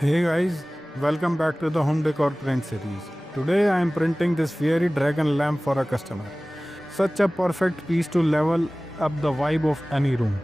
Hey guys, welcome back to the Home Decor Print series. Today I am printing this fairy dragon lamp for a customer. Such a perfect piece to level up the vibe of any room.